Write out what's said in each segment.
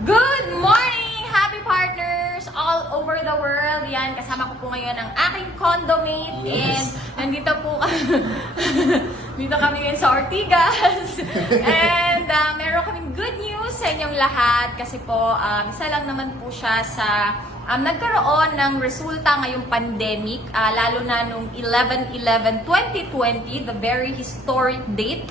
Good morning, happy partners all over the world. Yan, kasama ko po ngayon ang aking condomate. Yes. And nandito po dito kami ngayon sa Ortigas. And meron kaming good news sa inyong lahat kasi po isa lang naman po siya sa nagkaroon ng resulta ngayong pandemic, lalo na nung 11/11/2020, the very historic date.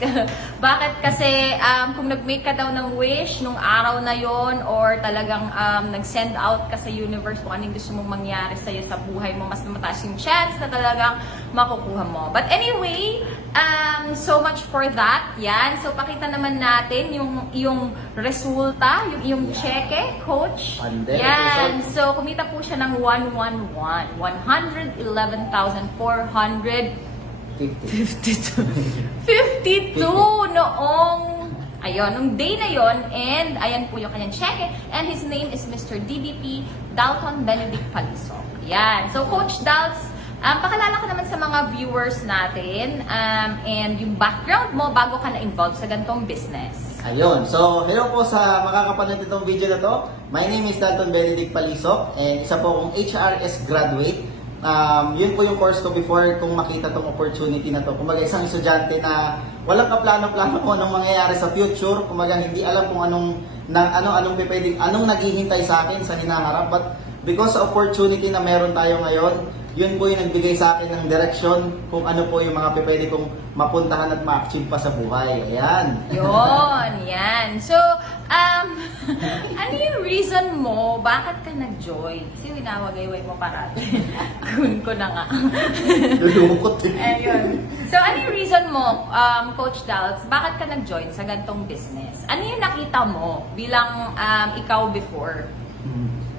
Bakit? Kasi kung nag-make ka daw ng wish nung araw na yon or talagang nag-send out ka sa universe kung anong gusto mong mangyari sa'yo sa buhay mo, mas mataas yung chance na talagang makukuha mo. But anyway, so much for that. Yan. So pakita naman natin yung resulta, yung cheque, coach. Pandemic Yan. result. So kumita po siya ng 111,452 noong nung day na yon, and ayan po yung kanyang cheque, and his name is Mr. DBP Dalton Benedict Palisok. Yan. So Coach Dalts, pakilala ka naman sa mga viewers natin and yung background mo bago ka na-involve sa ganitong business. Ayun. So, hello po sa makakapanood itong video na to. My name is Dalton Benedict Palisok and isa po akong HRS graduate. Yun po yung course ko before kung makita tong opportunity na to. Kumaga isang estudyante na walang kaplano-plano po anong mangyayari sa future. Kumaga hindi alam kung anong naghihintay sa akin sa hinaharap. But because sa opportunity na meron tayo ngayon, yun po yung nagbigay sa akin ng direction kung ano po yung mga pwede kong mapuntahan at ma-achieve pa sa buhay. Ayan. Yun, yan. So, ano yung reason mo, bakit ka nag-join? Kasi winawagayway mo parati. Kun ko na nga. Lulungkot eh. Ayun. So, ano yung reason mo, Coach Dalts, bakit ka nag-join sa gantong business? Ano yung nakita mo bilang ikaw before?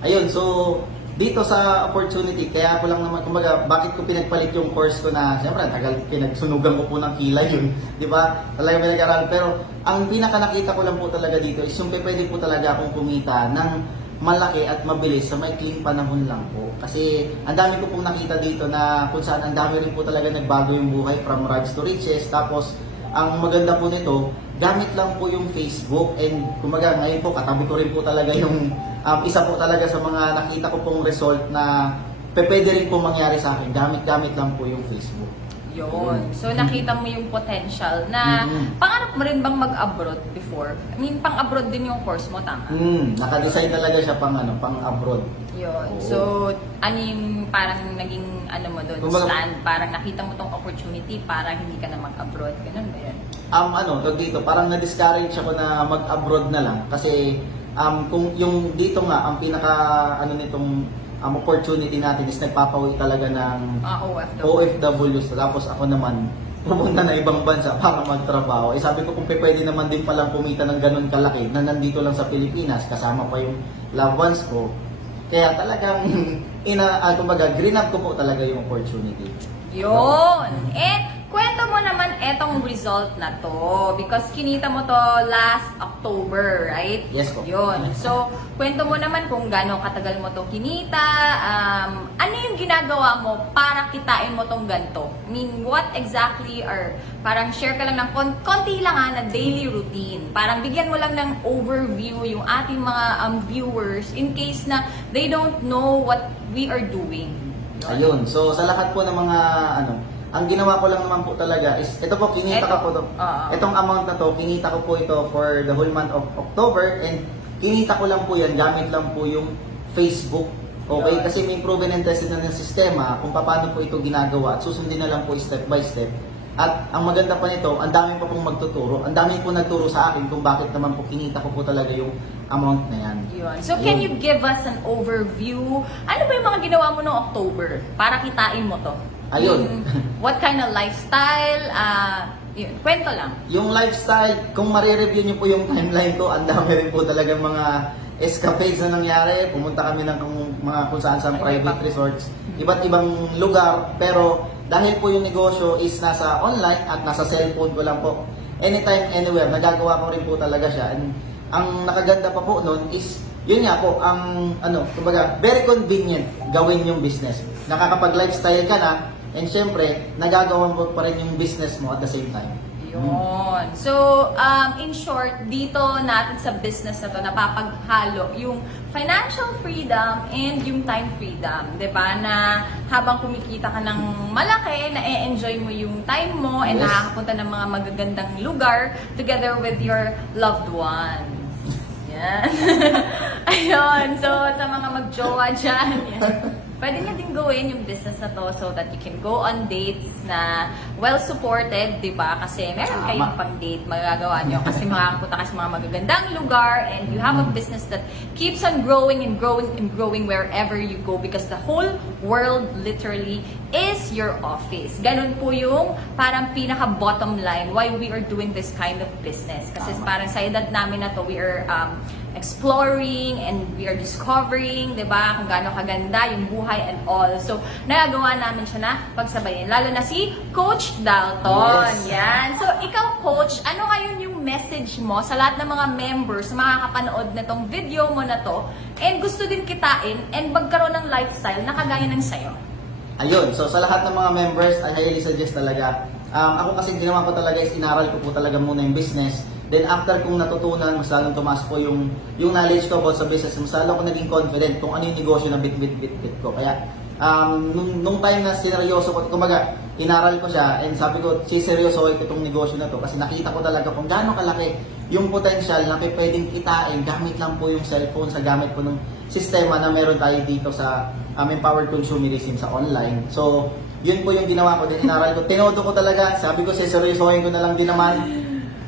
Ayun, so dito sa opportunity, kaya ko lang naman, kumbaga, bakit ko pinagpalit yung course ko na, siyempre, tagal pinagsunugan ko po ng kilay yun, di ba? Talaga pinag-aral. Pero, ang pinaka nakita ko lang po talaga dito is yung pwede po talaga akong kumita ng malaki at mabilis sa maikling panahon lang po. Kasi, ang dami ko pong nakita dito na kung saan ang dami rin po talaga nagbago yung buhay from rags to riches. Tapos, ang maganda po nito, gamit lang po yung Facebook and kumaga ngayon po katabi ko rin po talaga yung isa po talaga sa mga nakita ko pong result na pwede rin po mangyari sa akin. Gamit-gamit lang po yung Facebook. Yun. So, nakita mo yung potential na pangarap mo rin bang mag-abroad before? I mean, pang-abroad din yung course mo, tama? Naka-design talaga siya pang-abroad. Yun. Oo. So, ano yung parang naging mo doon, stand? Parang nakita mo tong opportunity para hindi ka na mag-abroad. Ganun ba yan? Dito, parang na-discourage ako na mag-abroad na lang. Kasi, kung yung dito nga, ang pinaka, nitong opportunity natin is nagpapauwi talaga ng OFWs. Tapos ako naman, pumunta na ibang bansa para magtrabaho. Sabi ko kung pwede naman din palang kumita ng ganun kalaki na nandito lang sa Pilipinas, kasama pa yung loved ones ko. Kaya talagang, kumbaga, green up ko po talaga yung opportunity. Yun. Kwento mo naman etong result na to because kinita mo to last October, right? Yes po. Yun. So, kwento mo naman kung gaano katagal mo to kinita, ano yung ginagawa mo para kitain mo tong ganito? I mean, what exactly are, parang share ka lang ng konti lang na daily routine. Parang bigyan mo lang ng overview yung ating mga viewers in case na they don't know what we are doing. Ayun. So, sa lahat po ng mga, ang ginawa ko lang naman po talaga is, ito po, kinita ko po to. Itong amount na to, kinita ko po ito for the whole month of October and kinita ko lang po yan, gamit lang po yung Facebook. Okay? Yun. Kasi may proven and tested na ng sistema kung paano po ito ginagawa at susundin na lang po step by step. At ang maganda pa nito, ang dami pa pong magtuturo. Ang dami po nagturo sa akin kung bakit naman po kinita ko po talaga yung amount na yan. Yun. So, can you give us an overview? Ano ba yung mga ginawa mo noong October para kitain mo to? Ayun. What kind of lifestyle? Yun. Kwento lang. Yung lifestyle, kung marireview nyo po yung timeline ko, ang dami rin po talagang mga escapades na nangyari. Pumunta kami ng mga kung saan private resorts, iba't ibang lugar. Pero dahil po yung negosyo is nasa online at nasa cellphone ko lang po, anytime, anywhere, nagagawa ko rin po talaga siya. And ang nakaganda pa po nun is, yun nga po, kumbaga, very convenient gawin yung business. Nakakapag-lifestyle ka na, and syempre, nagagawa mo pa rin yung business mo at the same time. Yun. So, in short, dito natin sa business na to, napapaghalo yung financial freedom and yung time freedom. 'Di ba? Na habang kumikita ka ng malaki, na-enjoy mo yung time mo and Yes. nakakapunta ng mga magagandang lugar together with your loved ones. Yan. Ayun. So, sa mga mag-jowa dyan, yan. Pwede nyo din gawin yung business na to so that you can go on dates na well-supported, di ba? Kasi meron kayong pang-date magagawa nyo kasi makakapunta ka sa mga magagandang lugar and you have a business that keeps on growing and growing and growing wherever you go because the whole world literally is your office. Ganun po yung parang pinaka-bottom line why we are doing this kind of business. Kasi parang sa edad namin na to, we are exploring and we are discovering, 'di ba, kung gaano kaganda yung buhay and all. So, nagagawa namin siya na pagsabayin. Lalo na si Coach Dalton. Yes. Yan. So, ikaw, Coach, ano ngayon yung message mo sa lahat ng mga members, makakapanood na tong video mo na to, and gusto din kitain and magkaroon ng lifestyle na kagaya ng sayo? Ayun, so sa lahat ng mga members, I highly suggest talaga. Ako kasi ginawa ko talaga is inaral ko po talaga muna yung business. Then after kong natutunan, mas lalong tumaas po yung knowledge ko about sa business, mas lalo ko naging confident kung ano yung negosyo na bit ko. Kaya nung time na sineryoso ko, kumaga, inaral ko siya and sabi ko, siseryosohin ko itong negosyo na to kasi nakita ko talaga kung gaano kalaki yung potential na pwedeng kitain gamit lang po yung cellphone sa gamit po ng sistema na meron tayo dito sa empowered consumerism sa online. So, yun po yung ginawa ko, din inaral ko, tinodo ko talaga, sabi ko, siseryosohin ko na lang din naman.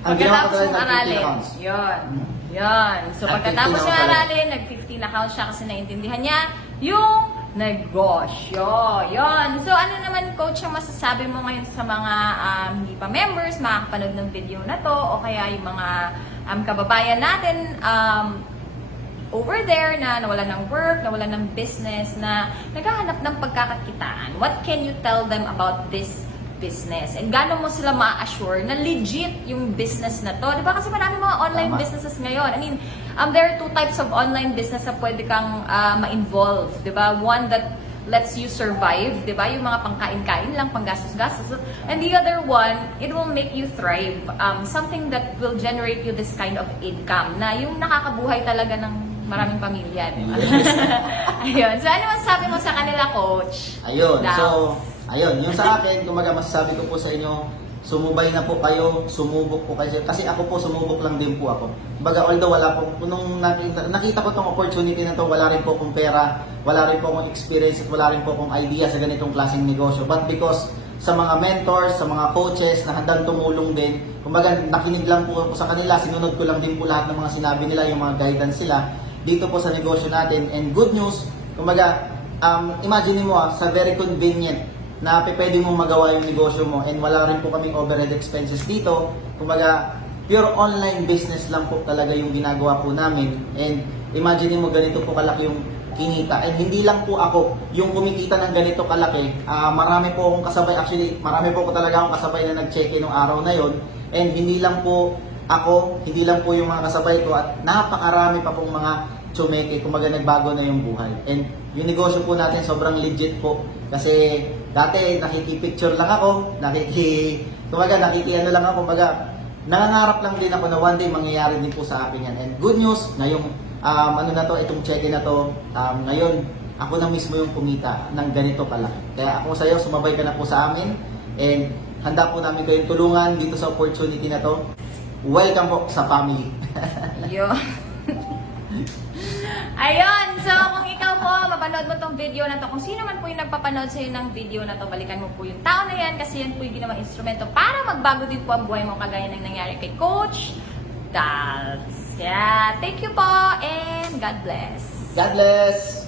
Ang ginawa ko talaga, aralin, 15 accounts. Yun. So, At pagkatapos 15 niya accounts aralin, nag-15 accounts siya kasi naintindihan niya yung negosyo. Yun. So, ano naman, Coach, ang masasabi mo ngayon sa mga hindi pa members, makakapanood ng video na to, o kaya yung mga kababayan natin over there na nawalan ng work, nawalan ng business, na naghahanap ng pagkakakitaan? What can you tell them about this business? And gaano mo sila ma-assure na legit yung business na to? Diba kasi marami mga online Tama. businesses ngayon. I mean, there are two types of online business na pwede kang ma-involve. Diba? One that lets you survive, diba? Yung mga pangkain-kain lang, panggastos-gastos. And the other one, it will make you thrive. Something that will generate you this kind of income na yung nakakabuhay talaga ng maraming pamilya. Diba? Yes. Ayun. So, ano masasabi mo sa kanila, Coach? Ayun, Daw. so, ayun, yung sa akin, kumaga masasabi ko po sa inyo, sumubay na po kayo, sumubok po kayo. Kasi ako po, sumubok lang din po ako. Kumbaga, although wala po, nung nakita ko tong opportunity na to, wala rin po akong pera, wala rin po akong experience, at wala rin po akong idea sa ganitong klaseng negosyo. But because sa mga mentors, sa mga coaches na handang tumulong din, kumbaga, nakinig lang po ako sa kanila, sinunod ko lang din po lahat ng mga sinabi nila, yung mga guidance sila, dito po sa negosyo natin. And good news, kumbaga, imagine mo sa very convenient na pwede mong magawa yung negosyo mo and wala rin po kaming overhead expenses dito. Kumbaga, pure online business lang po talaga yung ginagawa po namin. And imagine mo ganito po kalaki yung kinita. And hindi lang po ako yung kumikita ng ganito kalaki. Marami po akong kasabay. Actually, marami po ko talaga akong kasabay na nag-check-in nung araw na yon. And hindi lang po ako, hindi lang po yung mga kasabay ko at napakarami pa pong mga tsumeke, kumaga nagbago na yung buhay. And yung negosyo po natin sobrang legit po kasi dati nakikipicture lang ako, kumaga nakikiano lang ako, kumaga nangangarap lang din ako na one day mangyayari din po sa akin yan. And good news, ngayong ano na to, itong check-in na to, ngayon ako na mismo yung kumita ng ganito kalaki. Kaya ako sa'yo, sumabay ka na po sa amin and handa po namin kayong tulungan dito sa opportunity na to. Welcome po sa family. Yun. Ayun, so kung ikaw po, mapanood mo tong video na to, kung sino man po yung nagpapanood sa'yo ng video na to, balikan mo po yung tao na yan kasi yan po yung ginawang instrumento para magbago din po ang buhay mo kagaya ng nangyari kay Coach Dals. Yeah, thank you po and God bless. God bless!